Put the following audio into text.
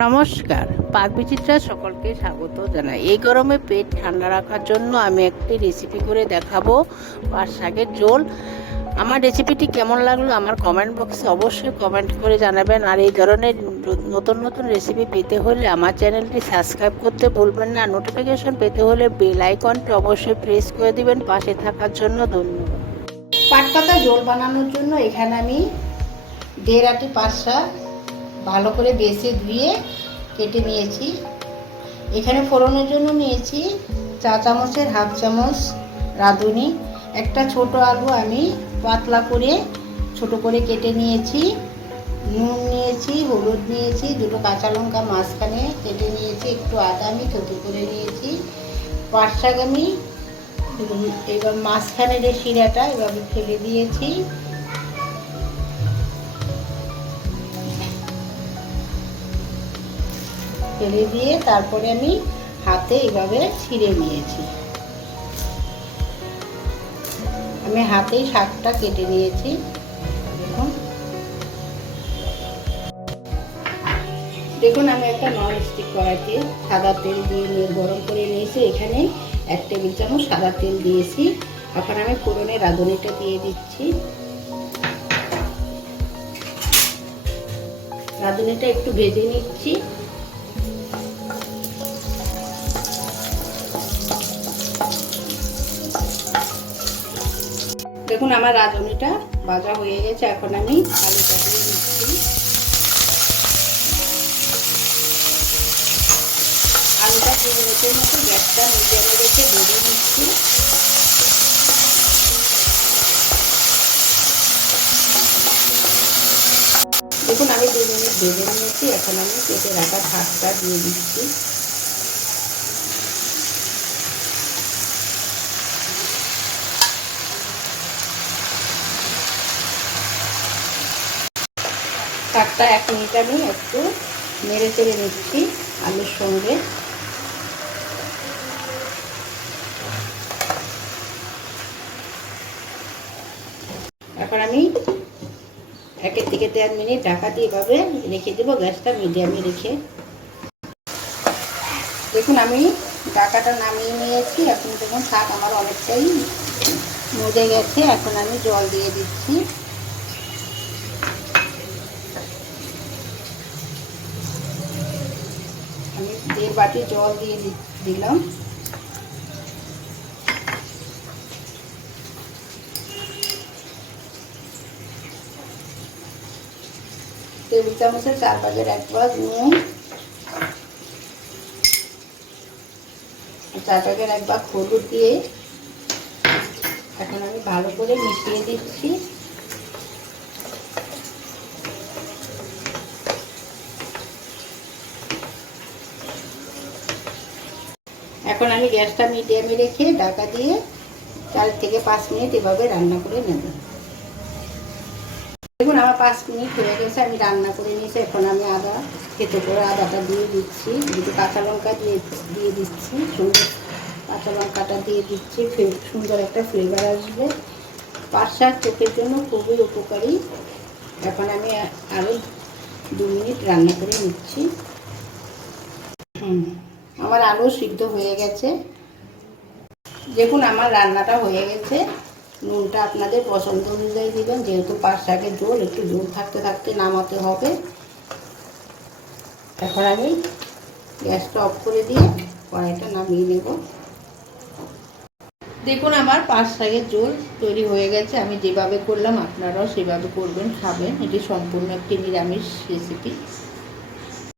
নমস্কার, পাক বিচিত্রা সকলকে স্বাগত জানাই। এই গরমে পেট ঠান্ডা রাখার জন্য আমি একটি রেসিপি করে দেখাবো পাট শাকের ঝোল। আমার রেসিপিটি কেমন লাগল আমার কমেন্ট বক্সে অবশ্যই কমেন্ট করে জানাবেন। আর এই ধরনের নতুন নতুন রেসিপি পেতে হলে আমার চ্যানেলটি সাবস্ক্রাইব করতে ভুলবেন না। নোটিফিকেশন পেতে হলে বেল আইকনটি অবশ্যই প্রেস করে দিবেন। পাশে থাকার জন্য ধন্যবাদ। পাট পাতা ঝোল বানানোর জন্য এখানে আমি দেড় আটি পাট শাক ভালো করে বেছে ধুয়ে কেটে নিয়েছি। এখানে ফোড়নের জন্য নিয়েছি চা চামচের হাফ চামচ রাঁধুনি, একটা ছোট আলু আমি পাতলা করে ছোট করে কেটে নিয়েছি। নুন নিয়েছি, হলুদ নিয়েছি, দুটো কাঁচা লঙ্কা মাঝখানে কেটে নিয়েছি, একটু আদা আমি থতি করে নিয়েছি। পাট শাক আমি এবার মাঝখানের যে শিরাটা এভাবে ফেলে দিয়েছি। ফেলে দিয়ে তারপরে আমি হাতে এভাবে ছিঁড়ে নিয়েছি। আমি হাতেই শাকটা কেটে নিয়েছি। দেখুন। দেখুন, আমি একটা নন স্টিক কড়াইতে সাদা তেল দিয়ে নিয়ে গরম করে নিয়েছি। এখানে এক টেবিল চামচ সাদা তেল দিয়েছি। এখন আমি ফোড়নে রাঁধুনিটা দিয়ে দিচ্ছি। রাঁধুনিটা একটু ভেজে নিচ্ছি। দেখুন, আমার রাঁধুনিটা ভাজা হয়ে গেছে, এখন আমি আলুটা দিয়ে দিচ্ছি। আলুটা তিন মিনিটের মতো, গ্যাসটা মিডিয়ামে রেখে ভেজে নিচ্ছি। দেখুন, আমি দু মিনিট ভেজে নিয়েছি, এখন আমি কেটে রাখা শাকটা দিয়ে দিচ্ছি। শাকটা এক মিনিট আমি একটু নেড়ে চেড়ে নিচ্ছি আলুর সঙ্গে। এখন আমি একের থেকে দেড় মিনিট ঢাকা দিয়ে এভাবে রেখে দেবো, গ্যাসটা মিডিয়ামে রেখে। দেখুন, আমি ঢাকাটা নামিয়ে নিয়েছি। এখন দেখুন শাক আমার অনেকটাই মজে গেছে। এখন আমি জল দিয়ে দিচ্ছি আমি দেড় বাটি জল দিয়ে দিলাম। টেবিল চামচের চার ভাগের এক ভাগ নুন। চার ভাগের এক ভাগ হলুদ দিয়ে এখন আমি ভালো করে মিশিয়ে দিচ্ছি। এখন আমি গ্যাসটা মিডিয়ামে রেখে ঢাকা দিয়ে চার থেকে পাঁচ মিনিট এভাবে রান্না করে নেব। দেখুন, আমার পাঁচ মিনিট হয়ে গেছে, আমি রান্না করে নিয়েছি। এখন আমি আদা খেতে করে আদাটা দিয়ে দিচ্ছি। দুটো কাঁচা লঙ্কা দিয়ে দিয়ে দিচ্ছি। সুন্দর কাঁচা লঙ্কাটা দিয়ে দিচ্ছি। সুন্দর একটা ফ্লেভার আসবে। পাট শাক চোখের জন্য খুবই উপকারী। এখন আমি আরও দু মিনিট রান্না করে নিচ্ছি। হুম। আমার আলু সিদ্ধ হয়ে গেছে। দেখুন, আমার রান্নাটা হয়ে গেছে। নুনটা আপনাদের পছন্দ অনুযায়ী দেবেন, যেহেতু পাঁচ শাকের ঝোল, একটু ঝোল থাকতে থাকতে নামাতে হবে। এখন আমি গ্যাসটা অফ করে দিয়ে কড়াইটা নামিয়ে নেব। দেখুন, আমার পাঁচ শাকের ঝোল তৈরি হয়ে গেছে। আমি যেভাবে করলাম, আপনারাও সেভাবে করবেন, খাবেন। এটি সম্পূর্ণ একটি নিরামিষ রেসিপি